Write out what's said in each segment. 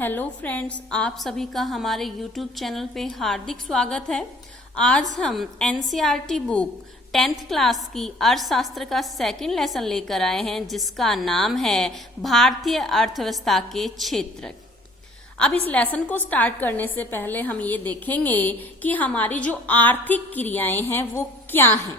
Hello friends, आप सभी का हमारे YouTube चैनल पे हार्दिक स्वागत है। आज हम एनसीईआरटी बुक 10th क्लास की अर्थशास्त्र का सेकंड लेसन लेकर आए हैं, जिसका नाम है भारतीय अर्थव्यवस्था के क्षेत्र। अब इस लेसन को स्टार्ट करने से पहले हम ये देखेंगे कि हमारी जो आर्थिक क्रियाएं हैं वो क्या हैं।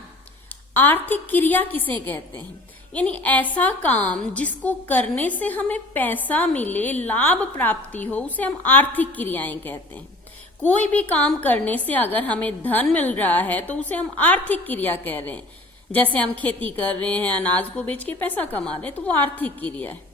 आर्थिक क्रिया किसे कहते हैं? यानी ऐसा काम जिसको करने से हमें पैसा मिले, लाभ प्राप्ति हो, उसे हम आर्थिक क्रियाएं कहते हैं। कोई भी काम करने से अगर हमें धन मिल रहा है तो उसे हम आर्थिक क्रिया कह रहे हैं। जैसे हम खेती कर रहे हैं, अनाज को बेच के पैसा कमा रहे हैं, तो वो आर्थिक क्रिया है।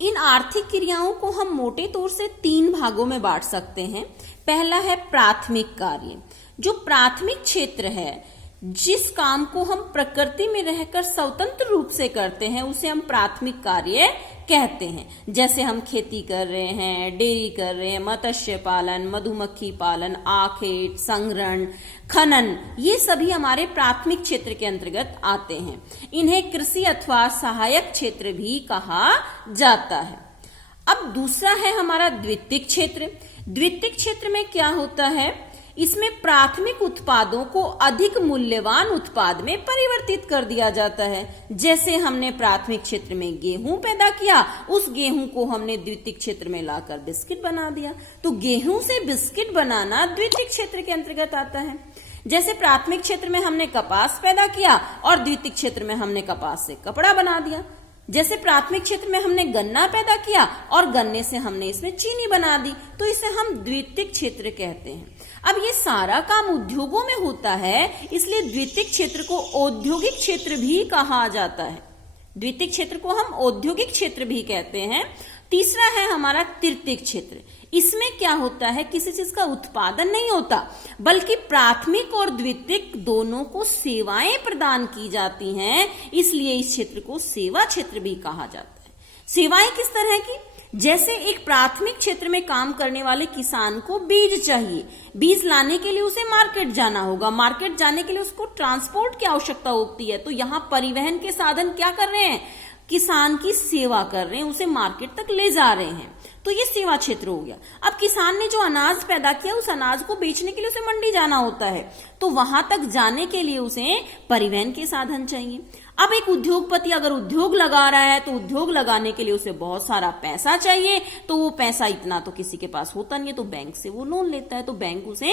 इन आर्थिक क्रियाओं को हम मोटे तौर से 3 भागों में बांट सकते हैं। पहला है प्राथमिक कार्य। जो प्राथमिक क्षेत्र है, जिस काम को हम प्रकृति में रहकर स्वतंत्र रूप से करते हैं, उसे हम प्राथमिक कार्य कहते हैं। जैसे हम खेती कर रहे हैं, डेयरी कर रहे हैं, मत्स्य पालन, मधुमक्खी पालन, आखेट, संग्रहण, खनन, ये सभी हमारे प्राथमिक क्षेत्र के अंतर्गत आते हैं। इन्हें कृषि अथवा सहायक क्षेत्र भी कहा जाता है। अब दूसरा है हमारा द्वितीयक क्षेत्र। द्वितीयक क्षेत्र में क्या होता है? इसमें प्राथमिक उत्पादों को अधिक मूल्यवान उत्पाद में परिवर्तित कर दिया जाता है। जैसे हमने प्राथमिक क्षेत्र में गेहूं पैदा किया, उस गेहूं को हमने द्वितीयक क्षेत्र में लाकर बिस्किट बना दिया, तो गेहूं से बिस्किट बनाना द्वितीयक क्षेत्र के अंतर्गत आता है। जैसे प्राथमिक क्षेत्र में हमने कपास पैदा किया और द्वितीयक क्षेत्र में हमने कपास से कपड़ा बना दिया। जैसे प्राथमिक क्षेत्र में हमने गन्ना पैदा किया और गन्ने से हमने इसमें चीनी बना दी, तो इसे हम द्वितीयक क्षेत्र कहते हैं। अब ये सारा काम उद्योगों में होता है, इसलिए द्वितीयक क्षेत्र को औद्योगिक क्षेत्र भी कहा जाता है। द्वितीयक क्षेत्र को हम औद्योगिक क्षेत्र भी कहते हैं। तीसरा है हमारा तृतीयक क्षेत्र। इसमें क्या होता है? किसी चीज का उत्पादन नहीं होता, बल्कि प्राथमिक और द्वितीयक दोनों को सेवाएं प्रदान की जाती हैं, इसलिए इस क्षेत्र को सेवा क्षेत्र भी कहा जाता है। सेवाएं किस तरह की? जैसे एक प्राथमिक क्षेत्र में काम करने वाले किसान को बीज चाहिए, बीज लाने के लिए उसे मार्केट जाना होगा, मार्केट जाने के लिए उसको ट्रांसपोर्ट की आवश्यकता होती है, तो यहाँ परिवहन के साधन क्या कर रहे हैं? किसान की सेवा कर रहे हैं, उसे मार्केट तक ले जा रहे हैं, तो ये सेवा क्षेत्र हो गया। अब किसान ने जो अनाज पैदा किया, उस अनाज को बेचने के लिए उसे मंडी जाना होता है, तो वहां तक जाने के लिए उसे परिवहन के साधन चाहिए। अब एक उद्योगपति अगर उद्योग लगा रहा है, तो उद्योग लगाने के लिए उसे बहुत सारा पैसा चाहिए, तो वो पैसा इतना तो किसी के पास होता नहीं है, तो बैंक से वो लोन लेता है, तो बैंक उसे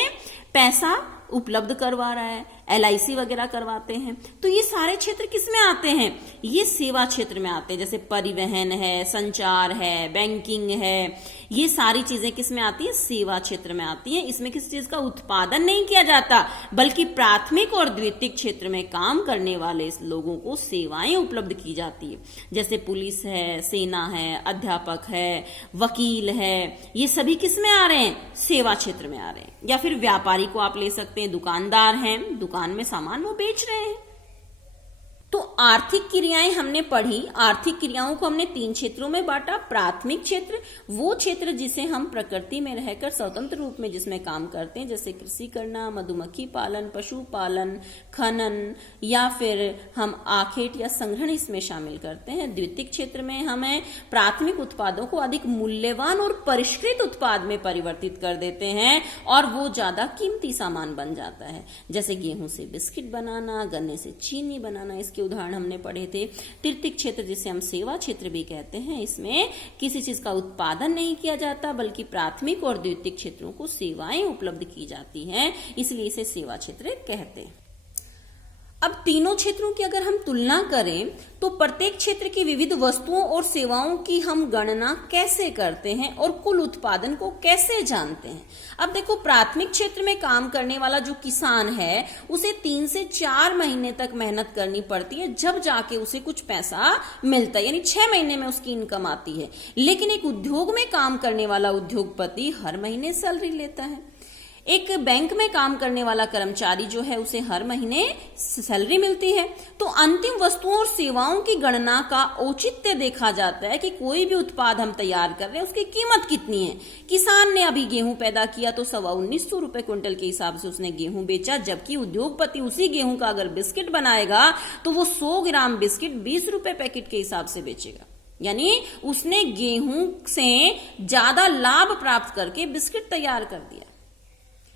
पैसा उपलब्ध करवा रहा है, LIC वगैरह करवाते हैं। तो ये सारे क्षेत्र किस में आते हैं? ये सेवा क्षेत्र में आते हैं। जैसे परिवहन है, संचार है, बैंकिंग है, ये सारी चीजें किस में आती है? सेवा क्षेत्र में आती हैं। इसमें किसी चीज का उत्पादन नहीं किया जाता, बल्कि प्राथमिक और द्वितीयक क्षेत्र में काम करने वाले लोगों को सेवाएं उपलब्ध की जाती है। जैसे पुलिस है, सेना है, अध्यापक है, वकील है, ये सभी किस में आ रहे हैं? सेवा क्षेत्र में आ रहे हैं। या फिर व्यापारी को आप ले सकते हैं, दुकानदार हैं, दुकान में सामान वो बेच रहे हैं। तो आर्थिक क्रियाएं हमने पढ़ी। आर्थिक क्रियाओं को हमने 3 क्षेत्रों में बांटा। प्राथमिक क्षेत्र, वो क्षेत्र जिसे हम प्रकृति में रहकर स्वतंत्र रूप में जिसमें काम करते हैं, जैसे कृषि करना, मधुमक्खी पालन, पशु पालन, खनन, या फिर हम आखेट या संग्रहण इसमें शामिल करते हैं। द्वितीयक क्षेत्र में हमें प्राथमिक उत्पादों को अधिक मूल्यवान और परिष्कृत उत्पाद में परिवर्तित कर देते हैं और वो ज्यादा कीमती सामान बन जाता है। जैसे गेहूं से बिस्किट बनाना, गन्ने से चीनी बनाना, इसके उदाहरण हमने पढ़े थे। तृतीयक क्षेत्र जिसे हम सेवा क्षेत्र भी कहते हैं, इसमें किसी चीज का उत्पादन नहीं किया जाता, बल्कि प्राथमिक और द्वितीयक क्षेत्रों को सेवाएं उपलब्ध की जाती हैं, इसलिए इसे सेवा क्षेत्र कहते हैं। अब तीनों क्षेत्रों की अगर हम तुलना करें, तो प्रत्येक क्षेत्र की विविध वस्तुओं और सेवाओं की हम गणना कैसे करते हैं और कुल उत्पादन को कैसे जानते हैं? अब देखो, प्राथमिक क्षेत्र में काम करने वाला जो किसान है, उसे 3 से 4 महीने तक मेहनत करनी पड़ती है, जब जाके उसे कुछ पैसा मिलता है, यानी 6 महीने में उसकी इनकम आती है। लेकिन एक उद्योग में काम करने वाला उद्योगपति हर महीने सैलरी लेता है। एक बैंक में काम करने वाला कर्मचारी जो है, उसे हर महीने सैलरी मिलती है। तो अंतिम वस्तुओं और सेवाओं की गणना का औचित्य देखा जाता है कि कोई भी उत्पाद हम तैयार कर रहे हैं, उसकी कीमत कितनी है। किसान ने अभी गेहूं पैदा किया तो 1950 रुपए क्विंटल के हिसाब से उसने गेहूं बेचा, जबकि उद्योगपति उसी गेहूं का अगर बिस्किट बनाएगा तो वो 100 ग्राम बिस्किट 20 रुपए पैकेट के हिसाब से बेचेगा। यानी उसने गेहूं से ज्यादा लाभ प्राप्त करके बिस्किट तैयार कर दिया।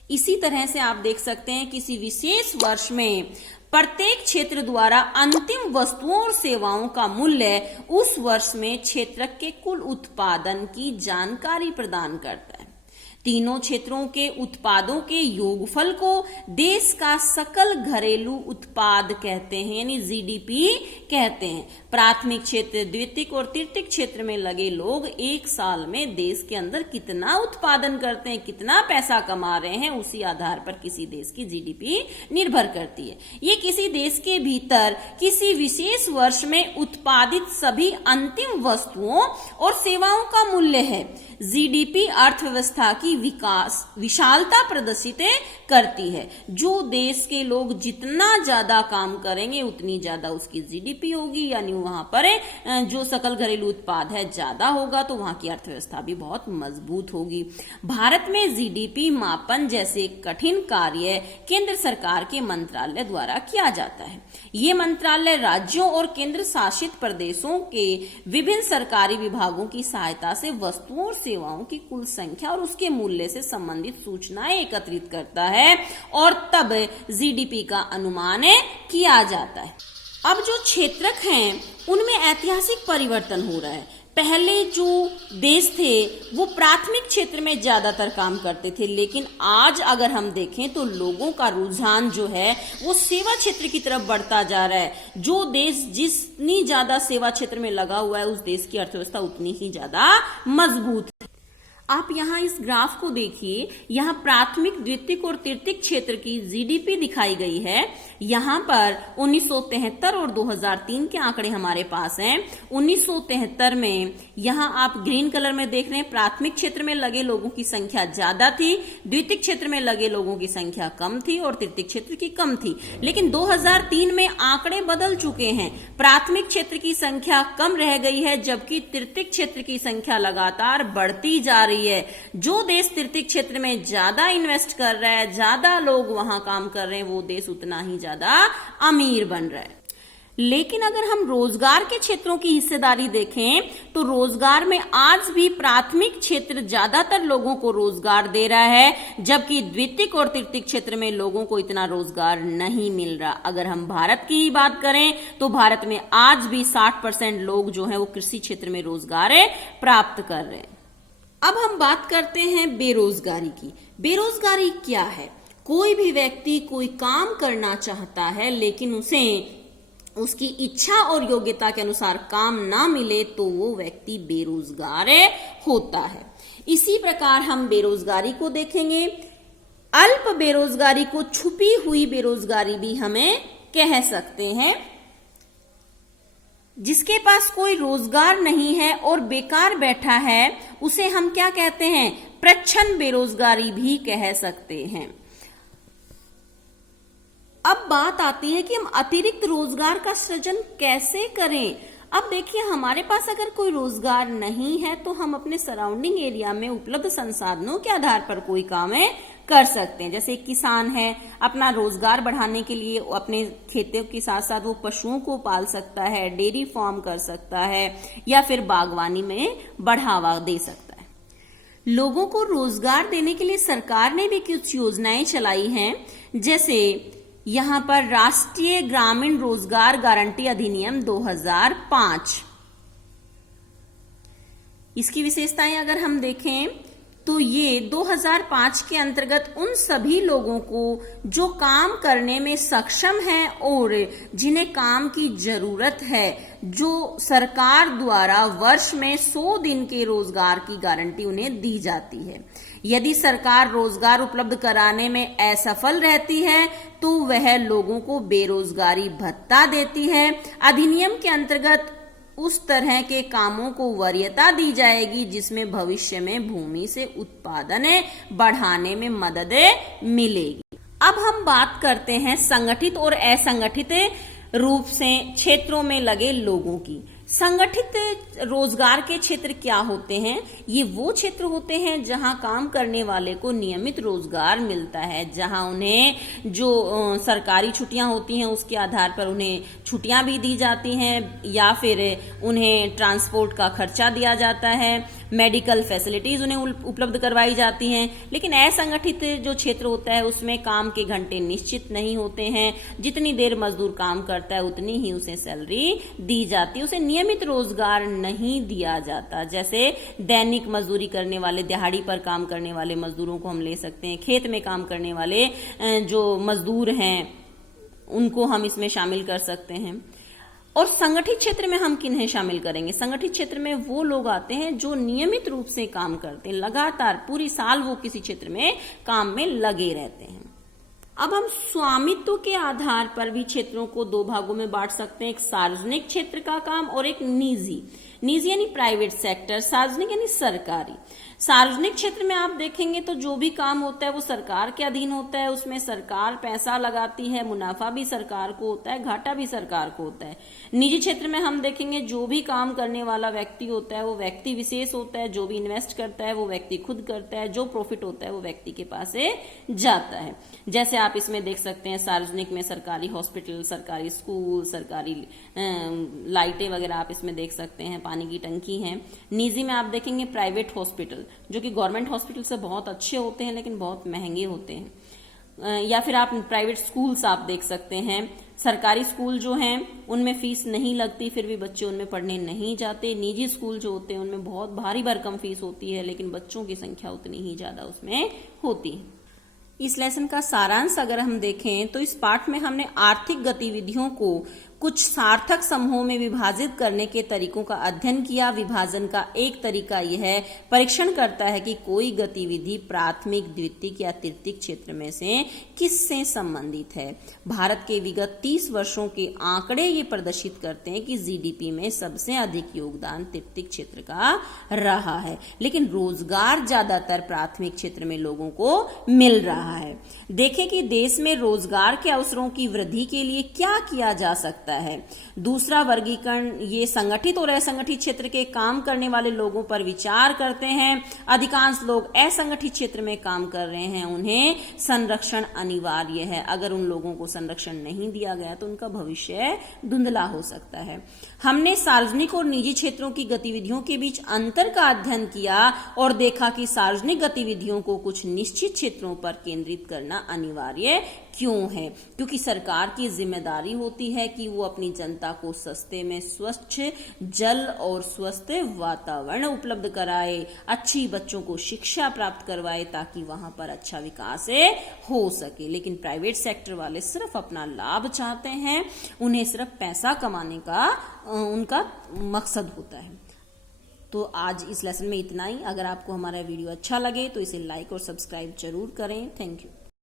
इसी तरह से आप देख सकते हैं किसी विशेष वर्ष में प्रत्येक क्षेत्र द्वारा अंतिम वस्तुओं और सेवाओं का मूल्य उस वर्ष में क्षेत्र के कुल उत्पादन की जानकारी प्रदान करता है। तीनों क्षेत्रों के उत्पादों के योगफल को देश का सकल घरेलू उत्पाद कहते हैं, यानी जीडीपी कहते हैं। प्राथमिक क्षेत्र, द्वितीयक और तृतीयक क्षेत्र में लगे लोग एक साल में देश के अंदर कितना उत्पादन करते हैं, कितना पैसा कमा रहे हैं, उसी आधार पर किसी देश की जीडीपी निर्भर करती है। ये किसी देश के भीतर किसी विशेष वर्ष में उत्पादित सभी अंतिम वस्तुओं और सेवाओं का मूल्य है। जीडीपी अर्थव्यवस्था की विकास विशालता प्रदर्शित करती है। जो देश के लोग जितना ज्यादा काम करेंगे उतनी ज्यादा उसकी जीडीपी होगी, यानी वहां पर जो सकल घरेलू उत्पाद है ज्यादा होगा, तो वहां की अर्थव्यवस्था भी बहुत मजबूत होगी। भारत में जीडीपी मापन जैसे कठिन कार्य केंद्र सरकार के मंत्रालय द्वारा किया जाता है। ये मंत्रालय राज्यों और केंद्र शासित प्रदेशों के विभिन्न सरकारी विभागों की सहायता से वस्तुओं और सेवाओं की कुल संख्या और उसके मूल्य से संबंधित सूचनाएं एकत्रित करता है और तब जीडीपी का अनुमान किया जाता है। अब जो क्षेत्रक हैं उनमें ऐतिहासिक परिवर्तन हो रहा है। पहले जो देश थे वो प्राथमिक क्षेत्र में ज्यादातर काम करते थे, लेकिन आज अगर हम देखें तो लोगों का रुझान जो है वो सेवा क्षेत्र की तरफ बढ़ता जा रहा है। जो देश जितनी ज्यादा सेवा क्षेत्र में लगा हुआ है उस देश की अर्थव्यवस्था उतनी ही ज्यादा मजबूत है। आप यहाँ इस ग्राफ को देखिए, यहाँ प्राथमिक, द्वितीयक और तृतीयक क्षेत्र की जीडीपी दिखाई गई है। यहाँ पर 1973 और 2003 के आंकड़े हमारे पास हैं। 1973 में यहाँ आप ग्रीन कलर में देख रहे हैं, प्राथमिक क्षेत्र में लगे लोगों की संख्या ज्यादा थी, द्वितीयक क्षेत्र में लगे लोगों की संख्या कम थी और तृतीयक क्षेत्र की कम थी। लेकिन 2003 में आंकड़े बदल चुके हैं। प्राथमिक क्षेत्र की संख्या कम रह गई है, जबकि तृतीयक क्षेत्र की संख्या लगातार बढ़ती जा रही है। जो देश तृतीयक क्षेत्र में ज्यादा इन्वेस्ट कर रहा है, ज्यादा लोग वहां काम कर रहे हैं, वो देश उतना ही ज्यादा अमीर बन रहा है। लेकिन अगर हम रोजगार के क्षेत्रों की हिस्सेदारी देखें तो रोजगार में आज भी प्राथमिक क्षेत्र ज्यादातर लोगों को रोजगार दे रहा है, जबकि द्वितीयक और तृतीयक क्षेत्र में लोगों को इतना रोजगार नहीं मिल रहा। अगर हम भारत की ही बात करें तो भारत में आज भी 60% लोग जो हैं वो कृषि क्षेत्र में रोजगार प्राप्त कर रहे हैं। अब हम बात करते हैं बेरोजगारी की। बेरोजगारी क्या है? कोई भी व्यक्ति कोई काम करना चाहता है लेकिन उसे उसकी इच्छा और योग्यता के अनुसार काम ना मिले तो वो व्यक्ति बेरोजगार होता है। इसी प्रकार हम बेरोजगारी को देखेंगे। अल्प बेरोजगारी को छुपी हुई बेरोजगारी भी हमें कह सकते हैं। जिसके पास कोई रोजगार नहीं है और बेकार बैठा है उसे हम क्या कहते हैं? प्रच्छन्न बेरोजगारी भी कह सकते हैं। अब बात आती है कि हम अतिरिक्त रोजगार का सृजन कैसे करें। अब देखिए, हमारे पास अगर कोई रोजगार नहीं है तो हम अपने सराउंडिंग एरिया में उपलब्ध संसाधनों के आधार पर कोई काम कर सकते हैं। जैसे एक किसान है, अपना रोजगार बढ़ाने के लिए अपने खेतों के साथ साथ वो पशुओं को पाल सकता है, डेयरी फार्म कर सकता है या फिर बागवानी में बढ़ावा दे सकता है। लोगों को रोजगार देने के लिए सरकार ने भी कुछ योजनाएं चलाई हैं। जैसे यहाँ पर राष्ट्रीय ग्रामीण रोजगार गारंटी अधिनियम 2005। इसकी विशेषताएं अगर हम देखें तो ये 2005 के अंतर्गत उन सभी लोगों को जो काम करने में सक्षम हैं और जिन्हें काम की जरूरत है, जो सरकार द्वारा वर्ष में 100 दिन के रोजगार की गारंटी उन्हें दी जाती है। यदि सरकार रोजगार उपलब्ध कराने में असफल रहती है तो वह लोगों को बेरोजगारी भत्ता देती है। अधिनियम के अंतर्गत उस तरह के कामों को वरीयता दी जाएगी जिसमें भविष्य में भूमि से उत्पादन बढ़ाने में मदद मिलेगी। अब हम बात करते हैं संगठित और असंगठित रूप से क्षेत्रों में लगे लोगों की। संगठित रोजगार के क्षेत्र क्या होते हैं? ये वो क्षेत्र होते हैं जहां काम करने वाले को नियमित रोजगार मिलता है, जहां उन्हें जो सरकारी छुट्टियां होती हैं उसके आधार पर उन्हें छुट्टियां भी दी जाती हैं, या फिर उन्हें ट्रांसपोर्ट का खर्चा दिया जाता है, मेडिकल फैसिलिटीज उन्हें उपलब्ध करवाई जाती हैं। लेकिन असंगठित जो क्षेत्र होता है उसमें काम के घंटे निश्चित नहीं होते हैं, जितनी देर मजदूर काम करता है उतनी ही उसे सैलरी दी जाती है, उसे नियमित रोजगार नहीं दिया जाता। जैसे दैनिक मजदूरी करने वाले, दिहाड़ी पर काम करने वाले मजदूरों को हम ले सकते हैं, खेत में काम करने वाले जो मजदूर हैं उनको हम इसमें शामिल कर सकते हैं। और संगठित क्षेत्र में हम किन्हें शामिल करेंगे? संगठित क्षेत्र में वो लोग आते हैं जो नियमित रूप से काम करते हैं, लगातार पूरी साल वो किसी क्षेत्र में काम में लगे रहते हैं। अब हम स्वामित्व के आधार पर भी क्षेत्रों को दो भागों में बांट सकते हैं, एक सार्वजनिक क्षेत्र का काम और एक निजी। निजी यानी प्राइवेट सेक्टर, सार्वजनिक यानी सरकारी। सार्वजनिक क्षेत्र में आप देखेंगे तो जो भी काम होता है वो सरकार के अधीन होता है, उसमें सरकार पैसा लगाती है, मुनाफा भी सरकार को होता है, घाटा भी सरकार को होता है। निजी क्षेत्र में हम देखेंगे जो भी काम करने वाला व्यक्ति होता है वो व्यक्ति विशेष होता है, जो भी इन्वेस्ट करता है वो व्यक्ति खुद करता है, जो प्रॉफिट होता है वो व्यक्ति के पास से जाता है। जैसे आप इसमें देख सकते हैं सार्वजनिक में सरकारी हॉस्पिटल, सरकारी स्कूल, सरकारी लाइटें वगैरह आप इसमें देख सकते हैं, पानी की टंकी है। निजी में आप देखेंगे प्राइवेट हॉस्पिटल, जो कि गवर्नमेंट हॉस्पिटल से बहुत अच्छे होते हैं लेकिन बहुत महंगे होते हैं। या फिर आप प्राइवेट स्कूल्स आप देख सकते हैं। सरकारी स्कूल जो हैं उनमें फीस नहीं लगती, फिर भी बच्चे उनमें पढ़ने नहीं जाते। निजी स्कूल जो होते हैं उनमें बहुत भारी भरकम फीस होती है, लेकिन बच्चों की संख्या उतनी ही ज्यादा उसमें होती है। इस लेसन का सारांश अगर हम देखें तो इस पाठ में हमने आर्थिक गतिविधियों को कुछ सार्थक समूहों में विभाजित करने के तरीकों का अध्ययन किया। विभाजन का एक तरीका यह है, परीक्षण करता है कि कोई गतिविधि प्राथमिक, द्वितीयक या तृतीयक क्षेत्र में से किससे संबंधित है। भारत के विगत 30 वर्षों के आंकड़े ये प्रदर्शित करते हैं कि जीडीपी में सबसे अधिक योगदान तृतीयक क्षेत्र का रहा है, लेकिन रोजगार ज्यादातर प्राथमिक क्षेत्र में लोगों को मिल रहा है। देखें कि देश में रोजगार के अवसरों की वृद्धि के लिए क्या किया जा सकता है। दूसरा वर्गीकरण ये संगठित और असंगठित क्षेत्र के काम करने वाले लोगों पर विचार करते हैं। अधिकांश लोग असंगठित क्षेत्र में काम कर रहे हैं, उन्हें संरक्षण अनिवार्य है। अगर उन लोगों को संरक्षण नहीं दिया गया तो उनका भविष्य धुंधला हो सकता है। हमने सार्वजनिक और निजी क्षेत्रों की गतिविधियों के बीच अंतर का अध्ययन किया और देखा कि सार्वजनिक गतिविधियों को कुछ निश्चित क्षेत्रों पर केंद्रित करना अनिवार्य क्यों है, क्योंकि सरकार की जिम्मेदारी होती है कि वो अपनी जनता को सस्ते में स्वच्छ जल और स्वस्थ वातावरण उपलब्ध कराए, अच्छी बच्चों को शिक्षा प्राप्त करवाए ताकि वहां पर अच्छा विकास हो सके। लेकिन प्राइवेट सेक्टर वाले सिर्फ अपना लाभ चाहते हैं, उन्हें सिर्फ पैसा कमाने का उनका मकसद होता है। तो आज इस लेसन में इतना ही। अगर आपको हमारा वीडियो अच्छा लगे तो इसे लाइक और सब्सक्राइब जरूर करें। Thank you.